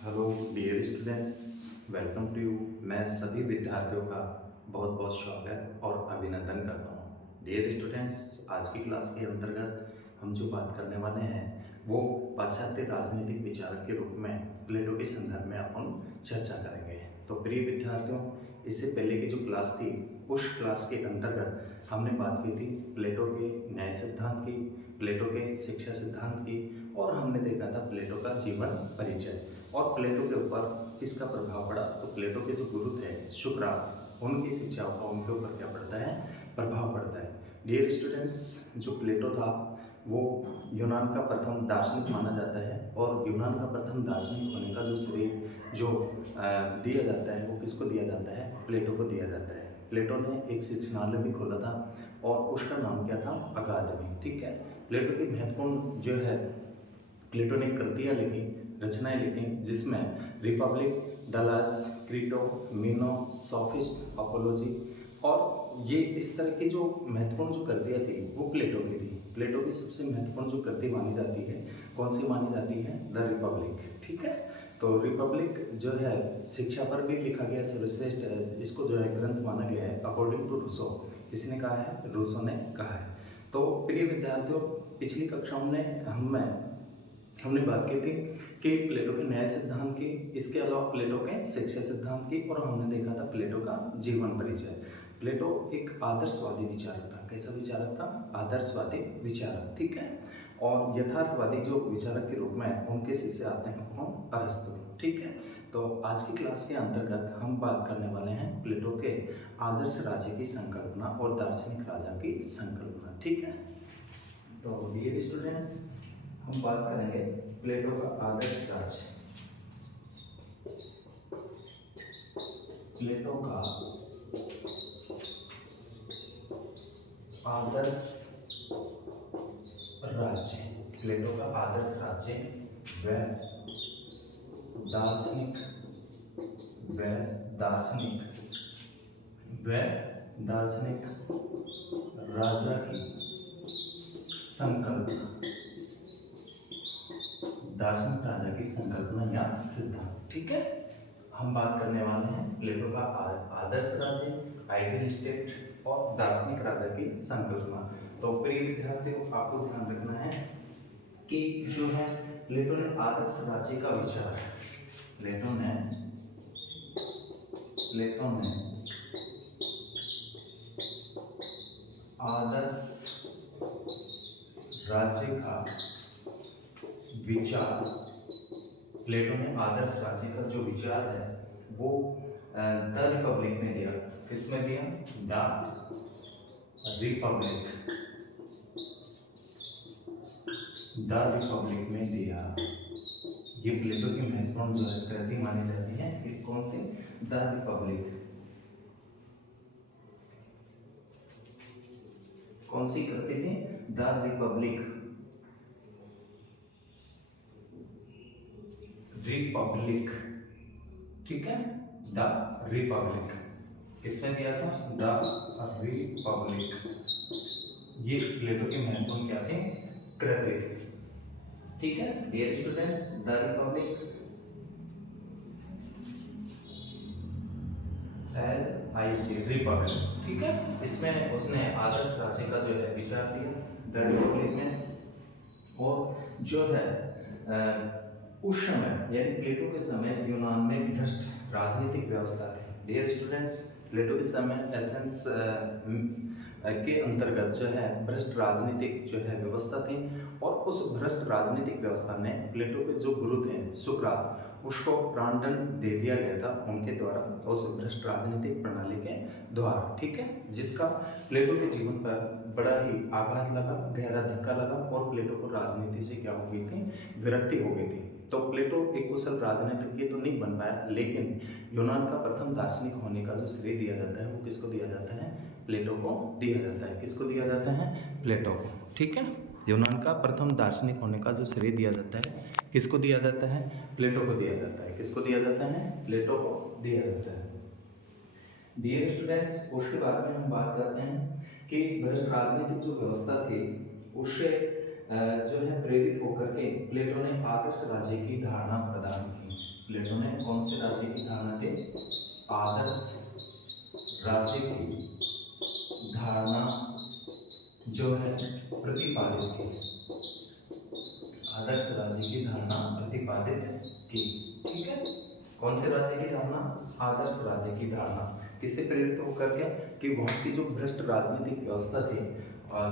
Hello dear students, welcome to you. मैं सभी विद्यार्थियों का बहुत बहुत स्वागत और अभिनंदन करता हूँ। डियर स्टूडेंट्स, आज की क्लास के अंतर्गत हम जो बात करने वाले हैं वो पाश्चात्य राजनीतिक विचारक के रूप में प्लेटो के संदर्भ में अपन चर्चा करेंगे। तो प्रिय विद्यार्थियों, इससे पहले की जो क्लास थी उस क्लास के अंतर्गत हमने बात की थी प्लेटो के न्याय सिद्धांत की, प्लेटो के शिक्षा सिद्धांत की, और हमने देखा था प्लेटो का जीवन परिचय और प्लेटो के ऊपर किसका प्रभाव पड़ा। तो प्लेटो के जो गुरु थे सुकरात, उनकी शिक्षाओं का उनके ऊपर क्या पड़ता है, प्रभाव पड़ता है। डियर स्टूडेंट्स, जो प्लेटो था वो यूनान का प्रथम दार्शनिक माना जाता है और यूनान का प्रथम दार्शनिक होने का जो श्रेय जो दिया जाता है वो किसको दिया जाता है, प्लेटो को दिया जाता है। प्लेटो ने एक शिक्षणालय भी खोला था और उसका नाम क्या था, अकादमी। ठीक है, प्लेटो की महत्वपूर्ण जो है प्लेटो ने कृतियाँ लिखी, रचनाएं लिखी, जिसमें Republic, Dallas, Crito, मीनो, sophist, apology, और ये इस तरह की जो महत्वपूर्ण जो कृतियाँ थी वो प्लेटो की थी। प्लेटो की सबसे महत्वपूर्ण जो कृति मानी जाती है, कौन सी मानी जाती है, द रिपब्लिक। ठीक है, तो रिपब्लिक जो है शिक्षा पर भी लिखा गया सर्वश्रेष्ठ है, इसको जो है ग्रंथ माना गया है अकॉर्डिंग टू रूसो। किसने कहा है, रूसो ने कहा है। तो प्रिय विद्यार्थियों, पिछली कक्षाओं में हमने बात की थी कि प्लेटो के न्याय सिद्धांत की, इसके अलावा प्लेटो के शिक्षा सिद्धांत की, और हमने देखा था प्लेटो का जीवन परिचय। प्लेटो एक आदर्शवादी विचारक था। कैसा विचारक था, आदर्शवादी विचारक। ठीक है, और यथार्थवादी जो विचारक के रूप में उनके शिष्य आते हैं कौन, अरस्तु। ठीक है, तो आज की क्लास के अंतर्गत हम बात करने वाले हैं प्लेटो के आदर्श राज्य की संकल्पना और दार्शनिक राजा की संकल्पना। ठीक है, तो डियर स्टूडेंट्स, हम बात करेंगे प्लेटो का आदर्श राज्य। प्लेटो का आदर्श राज्य, प्लेटो का आदर्श राज्य व दार्शनिक व दार्शनिक व दार्शनिक राजा की संकल्पना, दार्शनिक राजा की संकल्पना या सिद्धांत। ठीक है, हम बात करने वाले हैं प्लेटो का आदर्श राज्य, आइडियल स्टेट और दार्शनिक राजा की संकल्पना। तो प्रिय विद्यार्थियों, आपको ध्यान रखना है कि जो है प्लेटो ने आदर्श राज्य का विचार, प्लेटो ने आदर्श राज्य का विचार, प्लेटो ने आदर्श राज्य का जो विचार है वो द रिपब्लिक में दिया। किसमें दिया, द रिपब्लिक, द रिपब्लिक में दिया। ये प्लेटो की महत्वपूर्ण जो है कृति मानी जाती है। इस कौन सी, द रिपब्लिक। कौन सी कृति थी, द रिपब्लिक। रिपब्लिक, ठीक है, द रिपब्लिक किसने दिया था, द रिपब्लिक। ये प्लेटो की महत्वपूर्ण क्या थी, कृति थी। ठीक है dear students, the republic, LIC, republic. ठीक है, इसमें उसने आदर्श राज्य का जो है विचार दिया द रिपब्लिक में। और जो है उस समय यानी प्लेटो के समय यूनान में भ्रष्ट राजनीतिक व्यवस्था थी। डियर स्टूडेंट्स, प्लेटो के समय एथेंस के अंतर्गत जो है भ्रष्ट राजनीतिक जो है व्यवस्था थी, और उस भ्रष्ट राजनीतिक व्यवस्था ने प्लेटो के जो गुरु थे सुकरात, उसको प्राणदंड दे दिया गया था उनके द्वारा, उस भ्रष्ट राजनीतिक प्रणाली के द्वारा। ठीक है, जिसका प्लेटो के जीवन पर बड़ा ही आघात लगा, गहरा धक्का लगा, और प्लेटो को राजनीति से क्या हो गई थी, विरक्ति हो गई थी। तो प्लेटो एक कुशल राजनीतिज्ञ तो नहीं बन पाया, लेकिन यूनान का प्रथम दार्शनिक होने का जो श्रेय दिया जाता है वो किसको दिया जाता है, प्लेटो को दिया जाता है। किसको दिया जाता है, प्लेटो को। ठीक है, यूनान का प्रथम दार्शनिक होने का जो श्रेय दिया जाता है किसको दिया जाता है, प्लेटो को दिया जाता है। किसको दिया जाता है, प्लेटो को दिया जाता है। डियर स्टूडेंट्स, उसके बारे में हम बात करते हैं कि भ्रष्ट राजनीतिक जो व्यवस्था थी उससे जो है प्रेरित होकर के प्लेटो ने आदर्श राज्य की धारणा प्रदान की। प्लेटो ने कौन से राज्य की धारणा दी? आदर्श राज्य की धारणा जो है प्रतिपादित की। आदर्श राज्य की धारणा प्रतिपादित की। ठीक है, कौन से राज्य की धारणा? आदर्श राज्य की धारणा। किससे प्रेरित होकर के? कि वहाँ की जो भ्रष्ट राजनीतिक व्यवस्था थी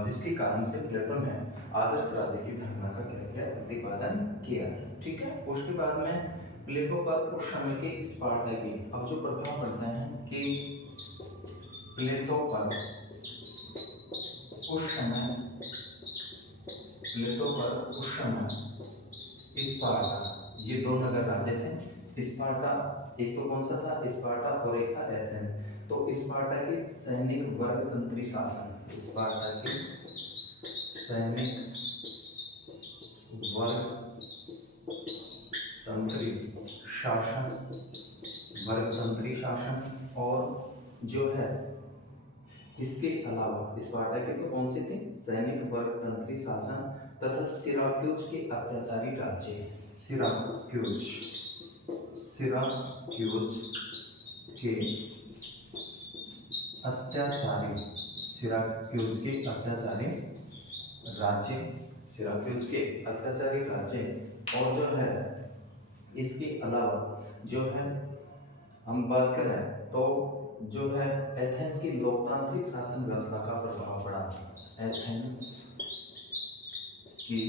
जिसके कारण से प्लेटो ने आदर्श राज्य की धारणा का क्या किया? प्रतिपादन किया। ठीक है, उसके बाद में प्लेटो पर उस समय के स्पार्टा की अब जो प्रभाव पड़ता है कि प्लेटो पर उस समय स्पार्टा, ये दो नगर राज्य थे। स्पार्टा एक तो कौन सा था? स्पार्टा और एक था एथेंस। तो स्पार्टा की सैनिक वर्गतंत्री शासन, स्पार्टा की सैनिक वर्गतंत्री शासन, वर्गतंत्री शासन और जो है इसके अलावा स्पार्टा के तो कौन से थे? सैनिक वर्गतंत्री शासन तथा सिराक्यूज के अत्याचारी राज्य, सिराक्यूज के अत्याचारी, सिराक्यूज के अत्याचारी राज्य, सिराक्यूज के अत्याचारी राज्य और जो है इसके अलावा जो है हम बात करें तो जो है एथेंस की लोकतांत्रिक शासन व्यवस्था का प्रभाव पड़ा। एथेंस की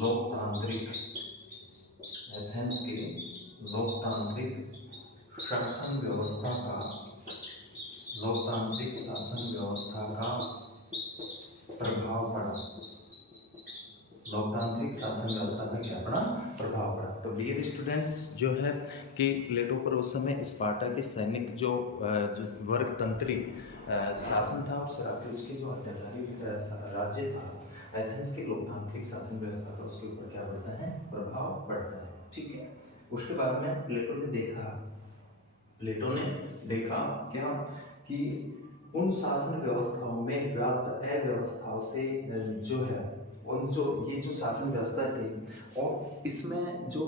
लोकतांत्रिक शासन व्यवस्था का, लोकतांत्रिक शासन व्यवस्था का प्रभाव पड़ा। लोकतांत्रिक शासन व्यवस्था में क्या पड़ा? प्रभाव पड़ा। तो डियर स्टूडेंट्स जो है कि प्लेटो पर उस समय स्पार्टा के सैनिक जो वर्गतंत्री शासन था और सिराक्यूज के जो अत्याचारी राज्य था, एथेंस के लोकतांत्रिक शासन व्यवस्था का उसके ऊपर क्या पड़ता है? प्रभाव पड़ता है। ठीक है, उसके बाद में प्लेटो ने देखा क्या कि उन शासन व्यवस्थाओं में व्याप्त अव्यवस्थाओं से जो है उन जो ये जो शासन व्यवस्था थी और इसमें जो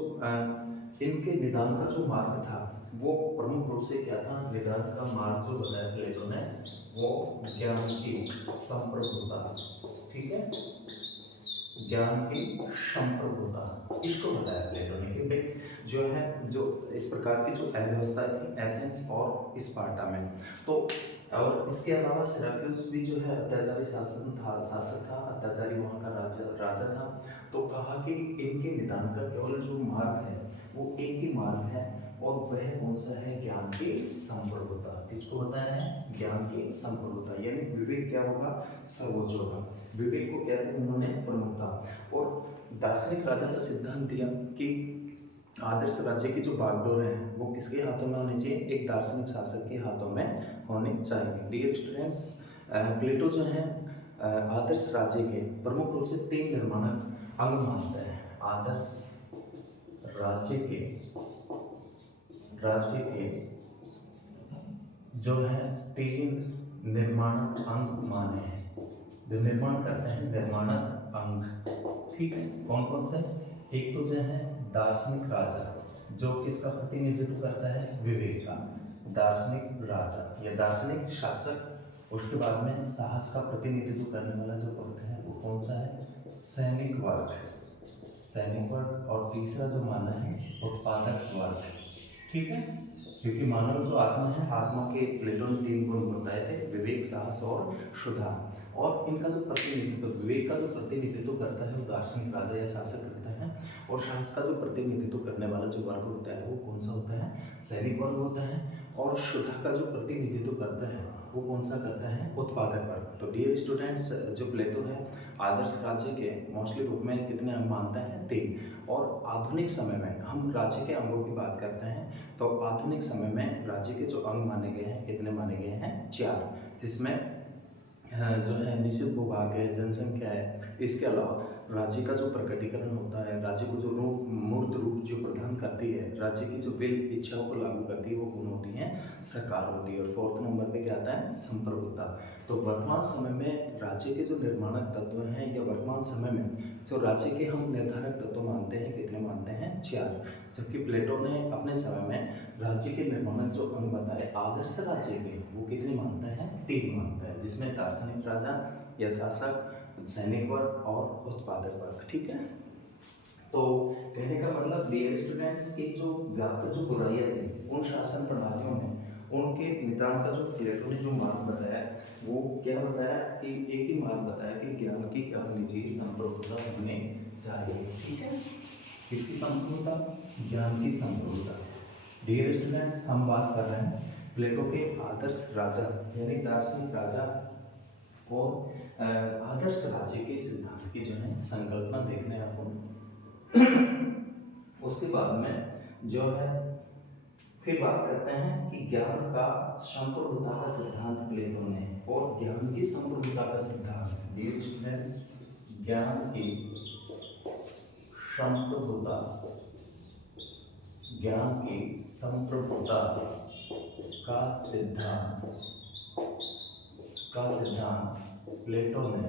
इनके निदान का जो मार्ग था वो प्रमुख रूप से क्या था? निदान का मार्ग जो बताया प्लेटो ने वो ज्ञान की संप्रभुता। ठीक है, ज्ञान की संप्रभुता इसको बताया प्लेटो ने कि भाई जो है जो इस प्रकार की जो अव्यवस्था थी एथेंस और स्पार्टा में, तो और इसके अलावा सिराक्यूज भी जो है अत्याचारी शासक था, अत्याचारी वहाँ का राजा था। तो कहा कि इनके निदान का केवल जो मार्ग है वो एक ही मार्ग है और वह कौन सा है? ज्ञान की संप्रभुता। किसको बताया है? ज्ञान की संप्रभुता, यानी विवेक क्या होगा? सर्वोच्च होगा। विवेक को कहते हैं उन्होंने प्रमुखता। और दार्शनिक राजा का सिद्धांत दिया कि आदर्श राज्य की जो बागडोर है वो किसके हाथों में होनी चाहिए? एक दार्शनिक शासक के हाथों में होनी चाहिए। डियर स्टूडेंट्स, प्लेटो जो है आदर्श राज्य के प्रमुख रूप से 3 निर्माणक अंग मानता है। आदर्श राज्य के जो है 3 निर्माणक अंग माने हैं, जो निर्माण करते हैं निर्माणक अंग। ठीक है, कौन कौन से? एक तो जो है दार्शनिक राजा जो किसका प्रतिनिधित्व करता है? विवेक का। दार्शनिक राजा या दार्शनिक शासक। उसके बाद में साहस का प्रतिनिधित्व करने वाला जो वर्ग है वो कौन सा है? सैनिक वर्ग, सैनिक वर्ग। और तीसरा जो माना है उत्पादक वर्ग। ठीक है, क्योंकि मानव जो आत्मा है, आत्मा के प्लेटो ने 3 गुण बताए थे, विवेक, साहस और क्षुधा। और इनका जो प्रतिनिधित्व, विवेक का जो प्रतिनिधित्व करता है वो दार्शनिक राजा या शासक करता है और साहस का जो प्रतिनिधित्व करने वाला जो वर्ग होता है वो कौन सा होता है? सैनिक वर्ग होता है। और क्षुधा का जो प्रतिनिधित्व करता है वो कौन सा करता है? उत्पादक वर्ग। तो डियर स्टूडेंट्स, जो प्लेटो है आदर्श राज्य के मोस्टली रूप में कितने अंग मानता है? 3। और आधुनिक समय में हम राज्य के अंगों की बात करते हैं तो आधुनिक समय में राज्य के जो अंग माने गए हैं कितने माने गए हैं? 4, जिसमें जो है निश्चित भूभाग है, जनसंख्या है। इसके अलावा राज्य का जो प्रकटीकरण होता है, राज्य को जो मूर्त रूप जो प्रदान करती है, राज्य की जो विल इच्छाओं को लागू करती है वो कौन होती है? सरकार होती है। और 4th नंबर पे क्या आता है? संप्रभुता। तो वर्तमान समय में राज्य के जो निर्माणक तत्व हैं या वर्तमान समय में जो राज्य के हम निर्धारक तत्व मानते हैं कितने मानते हैं? हैं 4, जबकि प्लेटो ने अपने समय में राज्य के निर्माण जो अंग बताए आदर्श राज्य के वो कितने मानता है, 3 मानता है, जिसमें दार्शनिक राजा या शासक, सैनिक वर्ग और उत्पादक वर्ग। ठीक है, तो कहने का मतलब डियर स्टूडेंट्स की जो व्याप्त जो बुराइयां थी उन शासन प्रणालियों में उनके निदान का जो प्लेटो ने जो मार्ग बताया वो क्या बताया कि एक ही मार्ग बताया कि ज्ञान की क्या निजी संप्रभुता होने चाहिए। ठीक है, किसकी संप्रभुता, ज्ञान की संप्रभुता। डियर स्टूडेंट्स हम बात कर रहे हैं प्लेटो के आदर्श राजा यानी दार्शनिक राजा और आदर्श राज्य के सिद्धांत की जो है संकल्पना देखने अपन। उसके बाद में जो है फिर बात करते हैं कि ज्ञान का संप्रभुता का सिद्धांत प्लेटो ने और ज्ञान की संप्रभुता का सिद्धांत। डियर स्टूडेंट्स ज्ञान की संप्रभुता, ज्ञान की संप्रभुता का सिद्धांत प्लेटो ने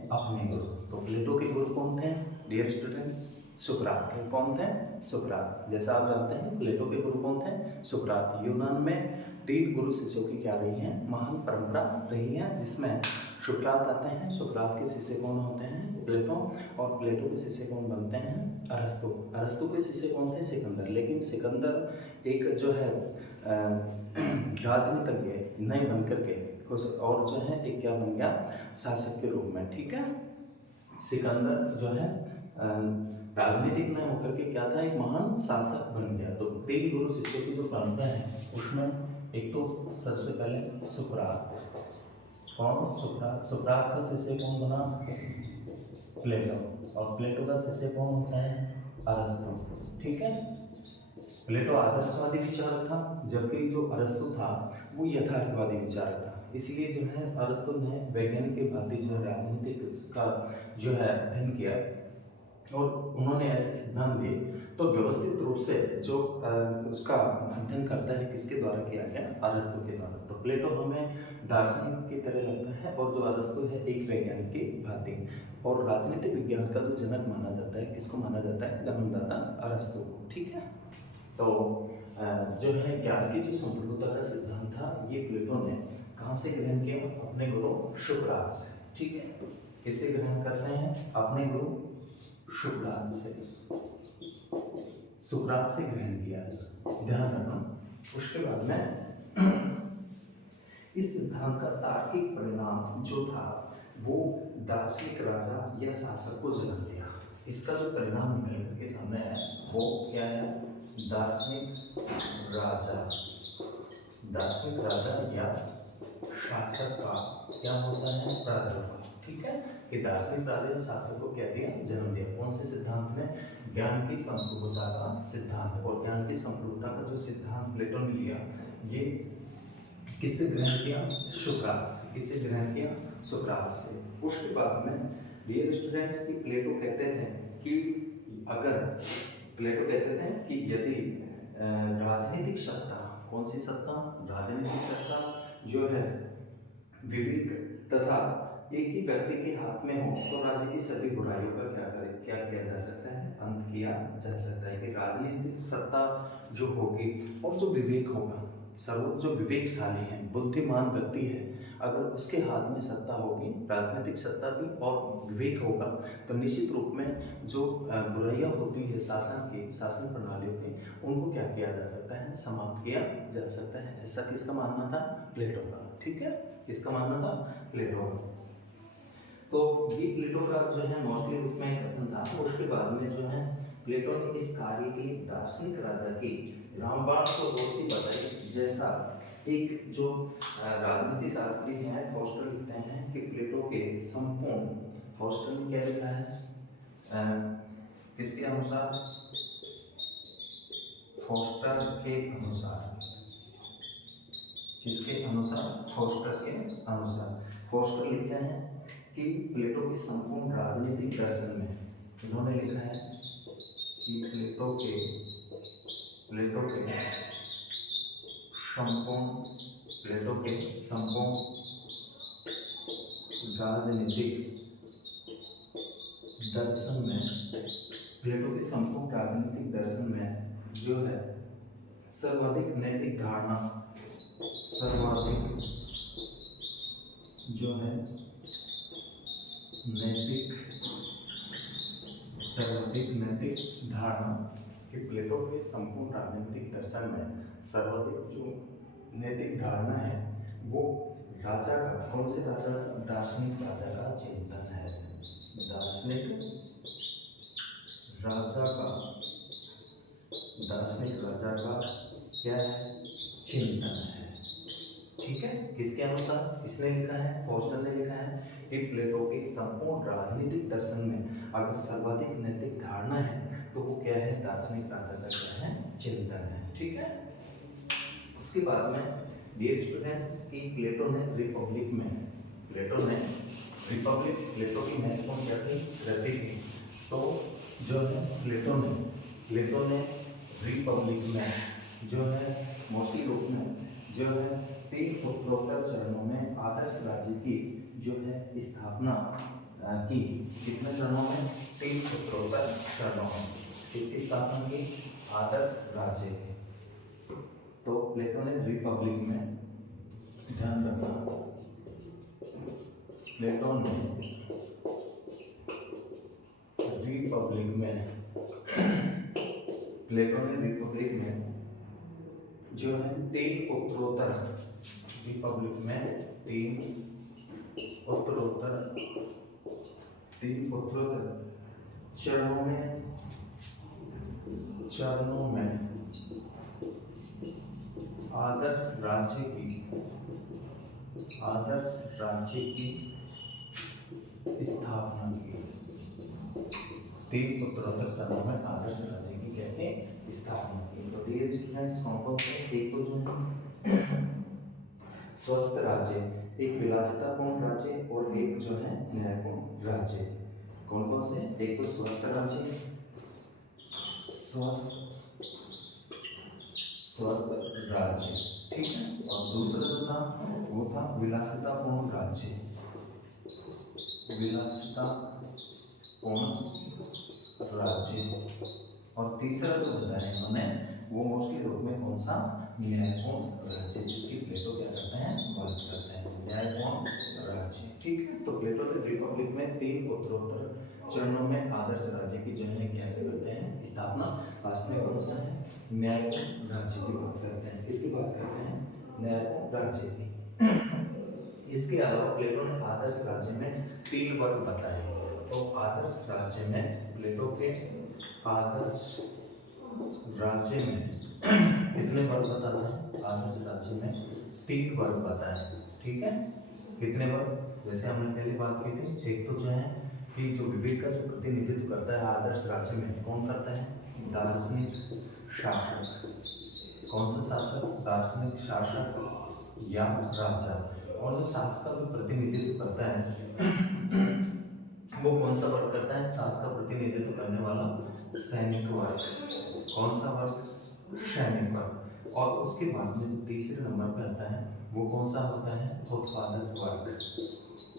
अपने गुरु, तो प्लेटो के गुरु कौन थे डियर स्टूडेंट्स, सुकरात। कौन थे, सुकरात। जैसा आप जानते हैं प्लेटो के गुरु कौन थे, सुकरात। यूनान में 3 गुरु शिष्यों की क्या रही है, महान परंपरा रही है, जिसमें सुकरात आते हैं। सुकरात के शिष्य कौन होते हैं, प्लेटो, और प्लेटो के शिष्य कौन बनते हैं, अरस्तु। अरस्तु के शिष्य कौन थे, सिकंदर। लेकिन सिकंदर एक जो है राजनीतिज्ञ नहीं बनकर के और जो है एक क्या बन गया, शासक के रूप में। ठीक है, सिकंदर जो है राजनीतिक नहीं होकर के क्या था, एक महान शासक बन गया। तो 3 गुरु शिष्यों की जो परंपरा है उसमें एक तो सबसे पहले सुकरात। कौन, सुकरात। सुकरात का शिष्य कौन बना, प्लेटो। और प्लेटो का शिष्य कौन होता है, अरस्तु। ठीक है, प्लेटो आदर्शवादी विचारक था, जबकि जो अरस्तु था वो यथार्थवादी विचारक था। इसलिए जो है अरस्तु ने वैज्ञानिक के भांति जो है राजनीतिक का जो है अध्ययन किया और उन्होंने ऐसे सिद्धांत दिए। तो व्यवस्थित रूप से जो उसका अध्ययन करता है किसके द्वारा किया गया, अरस्तु के द्वारा। तो प्लेटो हमें दार्शनिक की तरह लगता है और जो अरस्तु है एक वैज्ञानिक की भांति। और राजनीतिक विज्ञान का जो जनक माना जाता है, किसको माना जाता है, जन्मदाता अरस्तु को। ठीक है, तो जो है ज्ञान की जो संप्रभुता का सिद्धांत था ये प्लेटो ने कहाँ से ग्रहण किया, अपने गुरु सुकरात से। ठीक है, किससे ग्रहण करते हैं, अपने गुरु सुकरात से, सुकरात से ग्रहण किया, ध्यान रखना। उसके बाद में इस सिद्धांत का तार्किक परिणाम जो था वो दार्शनिक राजा या शासक को जन्म दिया। इसका जो परिणाम निकल करके सामने है वो क्या है, दार्शनिक राजा या शासक का क्या होता है, प्रादुर्भाव। ठीक है, कि दार्शनिक राजा या शासक को क्या दिया, जन्म दिया। कौन से सिद्धांत में, ज्ञान की संप्रभुता का सिद्धांत। और ज्ञान की संप्रभुता का जो सिद्धांत प्लेटो ने लिया ये किससे ग्रहण किया, सुकरात से। किससे ग्रहण किया, सुकरात से। उसके बाद में डियर स्टूडेंट्स की प्लेटो कहते थे कि यदि राजनीतिक सत्ता, कौन सी सत्ता, राजनीतिक सत्ता जो है विवेक तथा एक ही व्यक्ति के हाथ में हो तो राज्य की सभी बुराइयों का क्या किया जा सकता है, अंत किया जा सकता है। कि राजनीतिक सत्ता जो होगी और जो विवेक होगा, सर्वोच्च जो विवेकशाली है, बुद्धिमान व्यक्ति है, अगर उसके हाथ में सत्ता होगी, राजनीतिक सत्ता भी और विवेक होगा, तो निश्चित रूप में जो बुराइयां होती है शासन प्रणालियों की, उनको क्या किया जा सकता है, समाप्त किया जा सकता है। ऐसा किसका मानना था, प्लेटो का। ठीक है, किसका मानना था, प्लेटो का। तो ये प्लेटो का जो है मोस्टली रूप में कथन था। उसके बाद में जो है प्लेटो ने इस कार्य के लिए दार्शनिक राजा की रामबाण को दोस्ती बताई। जैसा एक जो राजनीति शास्त्री हैं फॉस्टर लिखते हैं कि प्लेटो के संपूर्ण, फॉस्टर ने क्या लिखा है, किसके अनुसार, फॉस्टर के अनुसार, किसके अनुसार, फॉस्टर के अनुसार। फॉस्टर लिखते हैं कि प्लेटो के संपूर्ण राजनीतिक दर्शन में, उन्होंने लिखा है कि प्लेटो के संपूर्ण राजनीतिक दर्शन में, प्लेटो के संपूर्ण राजनीतिक दर्शन में जो है सर्वाधिक नैतिक धारणा, सर्वाधिक जो है सर्वाधिक नैतिक धारणा कि प्लेटो के संपूर्ण राजनीतिक दर्शन में सर्वाधिक जो नैतिक धारणा है वो राजा का, कौन से राजा का, दार्शनिक राजा का चिंतन है। दार्शनिक राजा का क्या है, चिंतन है। ठीक है, किसके अनुसार इसने लिखा है, फोस्टर ने लिखा है कि प्लेटो के संपूर्ण राजनीतिक दर्शन में अगर सर्वाधिक नैतिक धारणा है तो वो क्या है, दार्शनिक राजा का क्या है, चिंतन है। ठीक है, उसके बाद में डियर स्टूडेंट्स की प्लेटो ने रिपब्लिक की महत्वपूर्ण क्या थी, कृति थी। तो जो है प्लेटो ने रिपब्लिक में जो है मोस्टली रूप में जो है 3 उत्तरोत्तर चरणों में आदर्श राज्य की जो है स्थापना की। कितने चरणों में, 3 उत्तरोत्तर चरणों में इसकी स्थापना की, आदर्श राज्य की। तो प्लेटो ने रिपब्लिक में, ध्यान रखना, प्लेटो ने रिपब्लिक में जो है 3 उत्तरोत्तर, रिपब्लिक में 3 उत्तरोत्तर चरणों में आदर्श राज्य की स्थापना की। 3 उत्तरोत्तर चरणों में आदर्श राज्य की कहते हैं स्थापना की। तो डियर स्टूडेंट्स, कौन से, एक तो जो स्वस्थ राज्य, एक विलासितापूर्ण राज्य और एक जो है न्यायपूर्ण राज्य। कौन कौन से, एक तो स्वस्थ राज्य, स्वस्थ राज्य, ठीक है, और दूसरा जो था वो था विलासितापूर्ण राज्य, और तीसरा जो बताया इन्होंने वो मोस्टली रूप में कौन सा, न्यायपूर्ण राज्य, जिसकी प्लेटो क्या करते हैं, बात करते हैं, न्यायपूर्ण राज्य। ठीक है, तो प्लेटो ने रिपब्लिक में 3 उत्तरोत्तर चरणों में आदर्श राज्य की जो है क्या करते हैं, स्थापना। लास्ट में कौन सा है, न्यायपूर्ण राज्य की बात करते हैं। किसकी बात करते हैं, न्यायपूर्ण राज्य की। इसके अलावा प्लेटो ने आदर्श राज्य में 3 वर्ग बताए। तो आदर्श राज्य में, प्लेटो के आदर्श राज्य में कितने वर्ग बताते हैं, आदर्श राज्य में 3 वर्ग बताए। ठीक है, कितने वर्ग, जैसे हमने पहले बात की थी, एक तो जो है कि जो विवेक का जो प्रतिनिधित्व करता है आदर्श राज्य में, कौन करता है, दार्शनिक शासक। कौन सा शासक, दार्शनिक शासक या राजा। और जो शासक का जो प्रतिनिधित्व करता है वो कौन सा वर्ग करता है, शासक का प्रतिनिधित्व करने वाला सैनिक वर्ग। कौन सा वर्ग, सैनिक वर्ग। और उसके बाद में जो तीसरे नंबर पे आता है वो कौन सा होता है, उत्पादक वर्ग।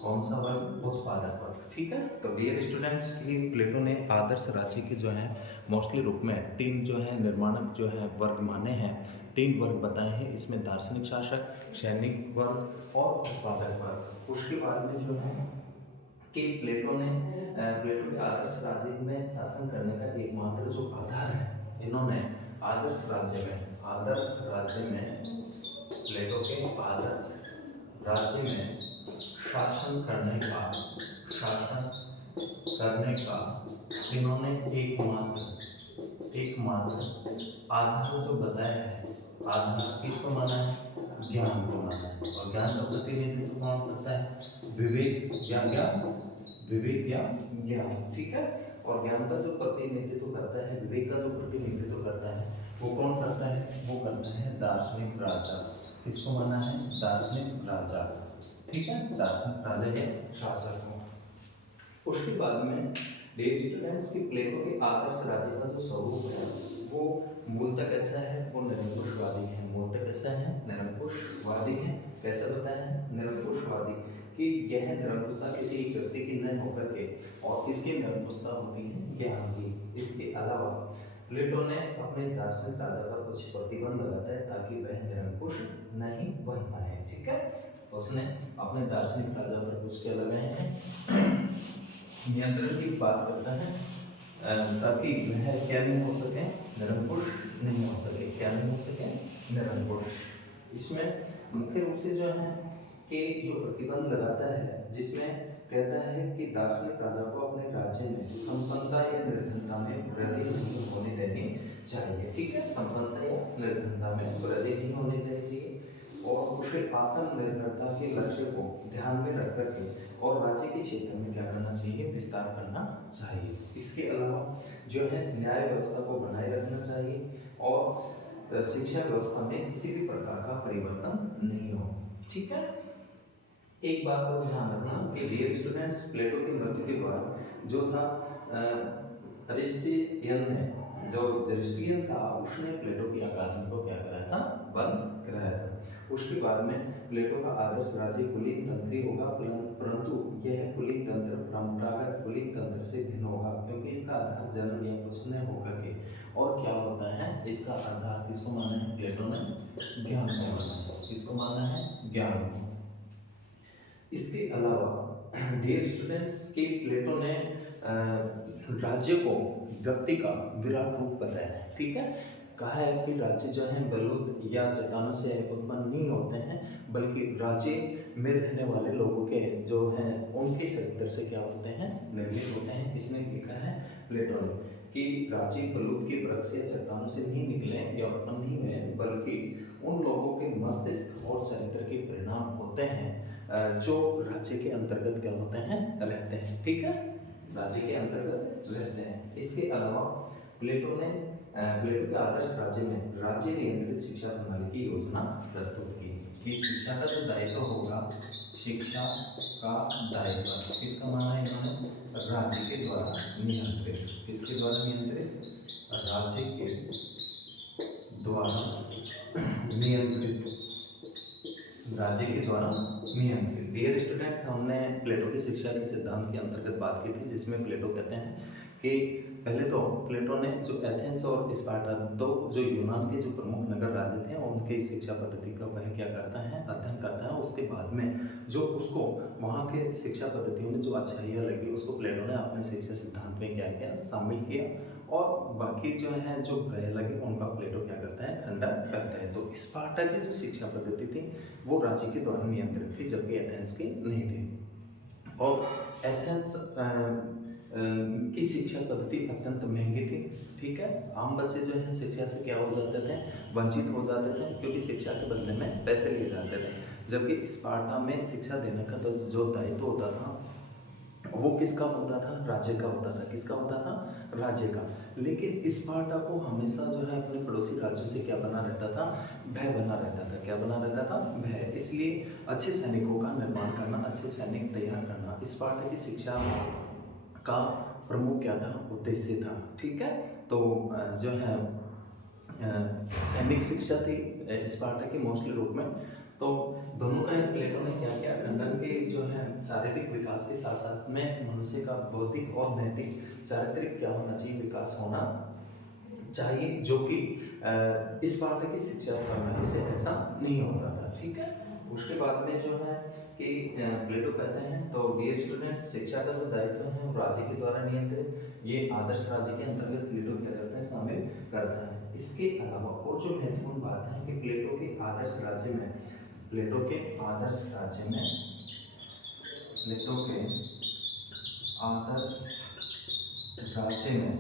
कौन सा वर्ग, उत्पादक वर्ग। ठीक है, तो डियर स्टूडेंट्स, प्लेटो ने आदर्श राज्य के जो है मोस्टली रूप में 3 जो है निर्माणक जो है वर्ग माने हैं, 3 वर्ग बताए हैं। इसमें दार्शनिक शासक, सैनिक वर्ग और उत्पादक वर्ग। उसके बाद में जो है कि प्लेटो के आदर्श राज्य में शासन करने का एकमात्र जो आधार है, इन्होंने आदर्श राज्य में प्लेटो के आदर्श राज्य में शासन करने का इन्होंने एकमात्र आधार जो बताया है, आधार किसको माना है, ज्ञान को माना है। और ज्ञान का प्रतिनिधित्व कौन करता है, विवेक या ज्ञान। ठीक है, और ज्ञान का जो प्रतिनिधित्व करता है, विवेक का जो प्रतिनिधित्व करता है, वो कौन करता है, वो करता है दार्शनिक राजा। किसको माना है, दार्शनिक राजा। ठीक है, दार्शनिक राजा या शासक को। उसके बाद में डियर स्टूडेंट्स की प्लेटो के आदर्श राज्य का जो स्वरूप है वो मूलतः कैसा है, वो निरंकुशवादी है। मूलतः कैसा है, निरंकुशवादी है। कैसा बताया है, निरंकुशवादी। कि यह निरंकुशता किसी एक व्यक्ति की न होकर के और इसकी निरंकुशता होती है ज्ञान की। इसके अलावा प्लेटो ने अपने दार्शनिक राजा पर कुछ प्रतिबंध लगाता है ताकि वह निरंकुश नहीं बन पाए। ठीक है, उसने अपने दार्शनिक राजा पर कुछ क्या लगाए हैं, नियंत्रण की बात करता है ताकि वह क्या नहीं हो सके, निरंकुश नहीं हो सके। क्या नहीं हो सके, निरंकुश। इसमें मुख्य रूप से जो है कि जो प्रतिबंध लगाता है, जिसमें कहता है कि दार्शनिक राजा को अपने राज्य में संपन्नता या निर्धनता में वृद्धि नहीं होने देनी चाहिए। ठीक है, संपन्नता या निर्धनता में वृद्धि नहीं होने देनी चाहिए और उसे आत्मनिर्भरता के लक्ष्य को ध्यान में रख करके और राज्य के क्षेत्र में क्या करना चाहिए, विस्तार करना चाहिए। इसके अलावा जो है न्याय व्यवस्था को बनाए रखना चाहिए और शिक्षा व्यवस्था में किसी भी प्रकार का परिवर्तन नहीं हो। ठीक है, एक बात को ध्यान रखना कि डियर स्टूडेंट्स, प्लेटो की मृत्यु के बाद जो था अरिस्टियन ने, जो अरिस्टियन था, उसने प्लेटो की अकादमी को क्या कराया था, बंद कराया था। उसके बाद में प्लेटो का आदर्श राज्य कुलीन तंत्री होगा, परंतु यह कुलीन तंत्र परंपरागत कुलीन तंत्र से भिन्न होगा क्योंकि इसका आधार जन्म या कुछ न होकर के और क्या होता है, इसका आधार किसको माना है, प्लेटो ने ज्ञान को माना है। किसको माना है, ज्ञान को। इसके अलावा डियर स्टूडेंट्स के प्लेटो ने राज्य को व्यक्ति का विराट रूप बताया है। ठीक है, कहा है कि राज्य जो है बलूत या चट्टानों से उत्पन्न नहीं होते हैं, बल्कि राज्य में रहने वाले लोगों के जो हैं उनके चरित्र से क्या होते हैं, निर्मित होते हैं। किसने लिखा है, प्लेटो ने, कि राज्य बलूत के वृक्ष या चट्टानों से नहीं निकले या उत्पन्न नहीं हुए, बल्कि उन लोगों के मस्तिष्क और चरित्र के परिणाम होते हैं जो राज्य के अंतर्गत क्या होते हैं, रहते हैं। ठीक है, राज्य के अंतर्गत रहते हैं। इसके अलावा प्लेटो के आदर्श राज्य में राज्य नियंत्रित शिक्षा प्रणाली की योजना प्रस्तुत की कि शिक्षा का जो दायित्व होगा, शिक्षा का दायित्व किसका माना है इन्होंने, राज्य के द्वारा नियंत्रित। किसके द्वारा नियंत्रित, राज्य के द्वारा नियंत्रित, राज्य के द्वारा नियंत्रित। डियर स्टूडेंट, हमने प्लेटो की शिक्षा के सिद्धांत के अंतर्गत बात की थी, जिसमें प्लेटो कहते हैं कि पहले तो प्लेटो ने जो एथेंस और स्पार्टा, दो जो यूनान के जो प्रमुख नगर राज्य थे, उनकी शिक्षा पद्धति का वह क्या करता है, अध्ययन करता है। उसके बाद में जो उसको वहाँ के शिक्षा पद्धतियों में जो अच्छाइयाँ लगी, उसको प्लेटो ने अपने शिक्षा सिद्धांत में क्या किया, शामिल किया और बाकी जो है जो भय लगे उनका प्लेटो क्या करता है, खंडन करता है। तो स्पार्टा की जो शिक्षा पद्धति थी वो राज्य के द्वारा नियंत्रित थी, जबकि एथेंस की नहीं थी। और एथेंस की शिक्षा पद्धति अत्यंत महंगी थी। ठीक है, आम बच्चे जो है शिक्षा से क्या हो जाते थे, वंचित हो जाते थे, क्योंकि शिक्षा के बदले में पैसे लिए जाते थे। जबकि स्पार्टा में शिक्षा देने का तो जो दायित्व होता था वो किसका होता था, राज्य का होता था। किसका होता था, राज्य का। लेकिन स्पार्टा को हमेशा जो है अपने पड़ोसी राज्यों से क्या बना रहता था, भय बना रहता था। क्या बना रहता था, भय। इसलिए अच्छे सैनिकों का निर्माण करना, अच्छे सैनिक तैयार करना स्पार्टा की शिक्षा का प्रमुख क्या था, उद्देश्य था। ठीक है, तो जो है सैनिक शिक्षा थी स्पार्टा की मोस्टली रूप में। तो दोनों का प्लेटो ने क्या किया, खंडन के जो है शारीरिक विकास के साथ साथ में मनुष्य का बौद्धिक और नैतिक चारित्रिक क्या होना चाहिए, विकास होना चाहिए, जो कि स्पार्टा की शिक्षा प्रणाली से ऐसा नहीं होता था। ठीक है, उसके बाद में जो है कि प्लेटो कहते हैं, तो डियर स्टूडेंट्स, शिक्षा का जो दायित्व है वो राज्य के द्वारा नियंत्रित, ये आदर्श राज्य के अंतर्गत प्लेटो क्या करता है, शामिल करता है। इसके अलावा और जो महत्वपूर्ण बात है कि प्लेटो के आदर्श राज्य में, प्लेटो के आदर्श राज्य में, प्लेटो के आदर्श राज्य में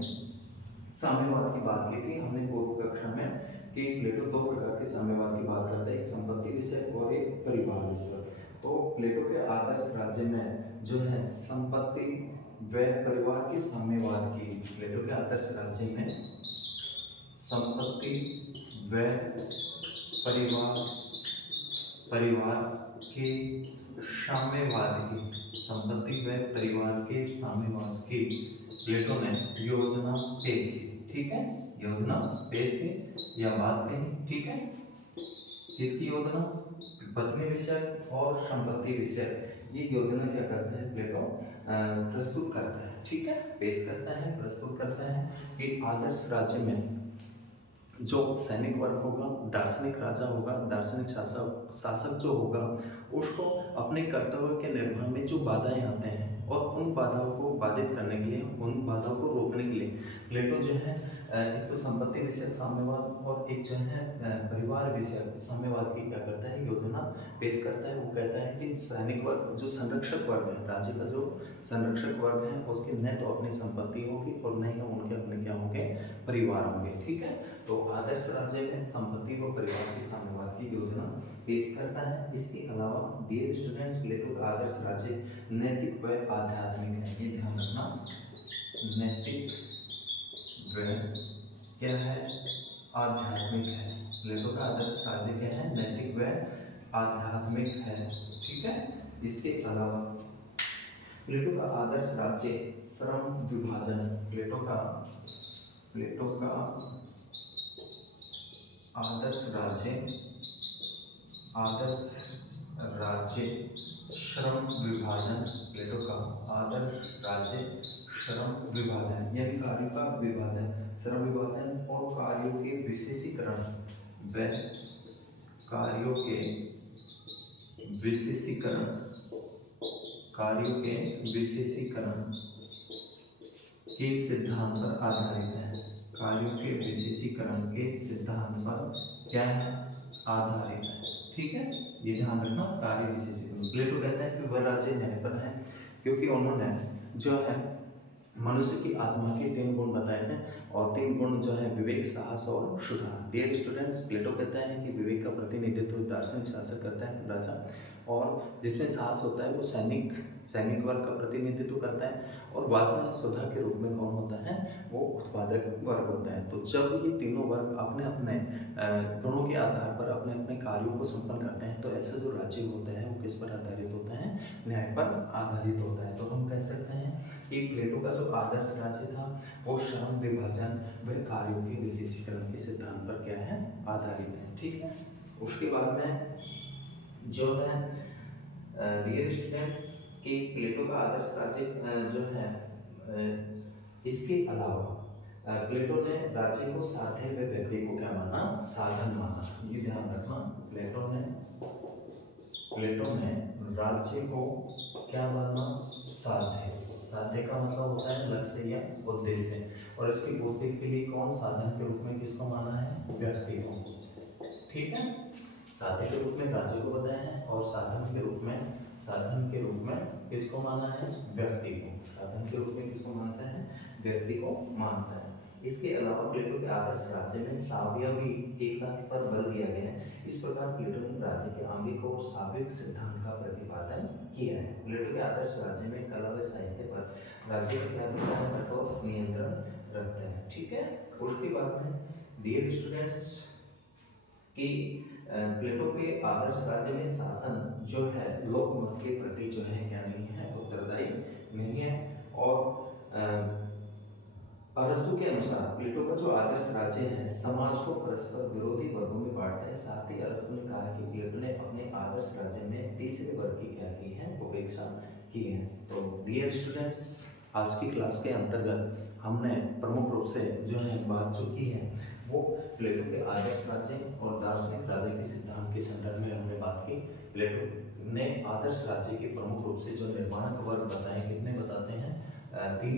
साम्यवाद की बात की थी हमने पूर्व कक्षा में कि प्लेटो दो प्रकार के साम्यवाद की बात करता है, एक संपत्ति विषय और एक परिवार विषय। तो प्लेटो के आदर्श राज्य में जो है संपत्ति व परिवार के साम्यवाद की, प्लेटो के आदर्श राज्य में संपत्ति व परिवार के साम्यवाद की, संपत्ति व परिवार के साम्यवाद की प्लेटो ने योजना पेश की। ठीक है, योजना पेश की या बात कही। ठीक है, किसकी योजना, पत्नी विषय और संपत्ति विषय, ये योजना क्या करता है प्लेटो प्रस्तुत करता है, ठीक है, पेश करता है, प्रस्तुत करता है कि आदर्श राज्य में जो सैनिक वर्ग होगा, दार्शनिक राजा होगा, दार्शनिक शासक शासक जो होगा, उसको अपने कर्तव्य के निर्वहन में जो बाधाएं आते हैं और उन बाधाओं को बाधित करने के लिए, उन बाधाओं को रोकने के लिए प्लेटो जो है एक तो संपत्ति विषयक साम्यवाद और एक जो है परिवार विषयक साम्यवाद की क्या करता है, योजना पेश करता है। वो कहता है कि सैनिक वर्ग जो संरक्षक वर्ग है, राज्य का जो संरक्षक वर्ग है, उसकी न तो अपनी संपत्ति होगी और न ही उनके अपने क्या होंगे, परिवार होंगे, ठीक है। तो आदर्श राज्य में संपत्ति व परिवार की साम्यवाद की योजना पेश करता है। इसके अलावा डियर स्टूडेंट्स, प्लेटो का आदर्श राज्य नैतिक व आध्यात्मिक है, ये ध्यान रखना, नैतिक व क्या है, आध्यात्मिक है। प्लेटो का आदर्श राज्य क्या है, नैतिक व आध्यात्मिक है, ठीक है। इसके अलावा प्लेटो का आदर्श राज्य श्रम विभाजन, प्लेटो का आदर्श राज्य श्रम विभाजन, प्लेटो का आदर्श राज्य श्रम विभाजन यानी कार्यों का विभाजन, श्रम विभाजन और कार्यों के विशेषीकरण व कार्यों के विशेषीकरण के सिद्धांत पर आधारित है। कार्यों के विशेषीकरण के सिद्धांत पर क्या है, आधारित है, ठीक है। ये ध्यान रखना, कार्य विशेषीकरण। प्लेटो कहता है कि वह राज्य न्यायपर है क्योंकि उन्होंने जो है मनुष्य की आत्मा के 3 गुण बताए थे और 3 गुण जो है विवेक, साहस और सुधार। डियर स्टूडेंट्स, प्लेटो कहता है कि विवेक का प्रतिनिधित्व दार्शनिक शासक करता है राजा, और जिसमें साहस होता है वो सैनिक वर्ग का प्रतिनिधित्व करता है, और वासना सुधा के रूप में कौन होता है, वो उत्पादक वर्ग होता है। तो जब ये तीनों वर्ग अपने अपने गुणों के आधार पर अपने अपने कार्यों को संपन्न करते हैं तो ऐसा जो राज्य होता है वो किस पर आधारित होता है, न्याय पर आधारित होता है। तो हम कह सकते हैं कि प्लेटो का जो आदर्श राज्य था वो श्रम विभाजन व कार्यों के विशेषीकरण के सिद्धांत पर क्या है, आधारित है, ठीक है। उसके बाद में जो है डियर स्टूडेंट्स कि प्लेटो का आदर्श राज्य जो है इसके अलावा प्लेटो ने राज्य को साध्य व व्यक्ति को क्या माना, साधन माना। ये ध्यान रखना, प्लेटो ने राज्य को क्या माना, साध्य का मतलब होता है लक्ष्य या उद्देश्य, और इसकी पूर्ति के लिए कौन साधन के रूप में किसको माना है, व्यक्ति को, ठीक है। साध्य के रूप में राज्य को बताया है और साधन के रूप में किसको माना है, व्यक्ति को। साधन के रूप में किसको मानता है, व्यक्ति को मानता है। इसके अलावा प्लेटो के आदर्श राज्य में सावयवी एकता पर बल दिया गया है। इस प्रकार प्लेटो ने राज्य के आंगिक और सार्विक सिद्धांत का प्रतिपादन किया है। प्लेटो के आदर्श राज्य में कला व साहित्य पर राज्य का क्या करता है, कठोर नियंत्रण रखते हैं, ठीक है। उसके बाद में डियर स्टूडेंट्स कि प्लेटो के आदर्श राज्य में शासन जो है लोकमत के प्रति जो है क्या नहीं है, उत्तरदायी नहीं है। और अरस्तु के अनुसार प्लेटो का जो आदर्श राज्य है समाज को परस्पर विरोधी वर्गों में बांटता है। साथ ही अरस्तु ने कहा कि प्लेटो ने अपने आदर्श राज्य में तीसरे वर्ग की क्या की है, उपेक्षा की है। तो डियर स्टूडेंट्स, आज की क्लास के अंतर्गत हमने प्रमुख रूप से जो है बात जो की है वो प्लेटो के आदर्श राज्य और दार्शनिक राज्य के सिद्धांत के संदर्भ में हमने बात की। प्लेटो ने आदर्श राज्य के प्रमुख रूप से जो निर्माणक वर्ग बताए, कितने बताते हैं, 3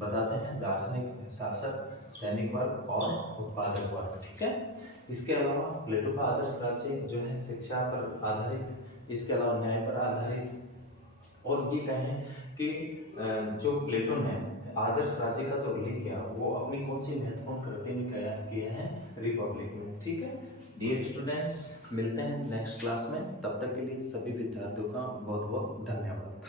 बताते हैं, दार्शनिक, शासक, सैनिक वर्ग और उत्पादक वर्ग, ठीक है। इसके अलावा प्लेटो का आदर्श राज्य जो है शिक्षा पर आधारित, इसके अलावा न्याय पर आधारित, और ये कहें कि जो प्लेटो ने आदर्श राज्य का जो उल्लेख किया वो अपनी कौन सी महत्वपूर्ण कृति में किया है, रिपब्लिक में, ठीक है। डियर स्टूडेंट्स, मिलते हैं नेक्स्ट क्लास में, तब तक के लिए सभी विद्यार्थियों का बहुत बहुत धन्यवाद।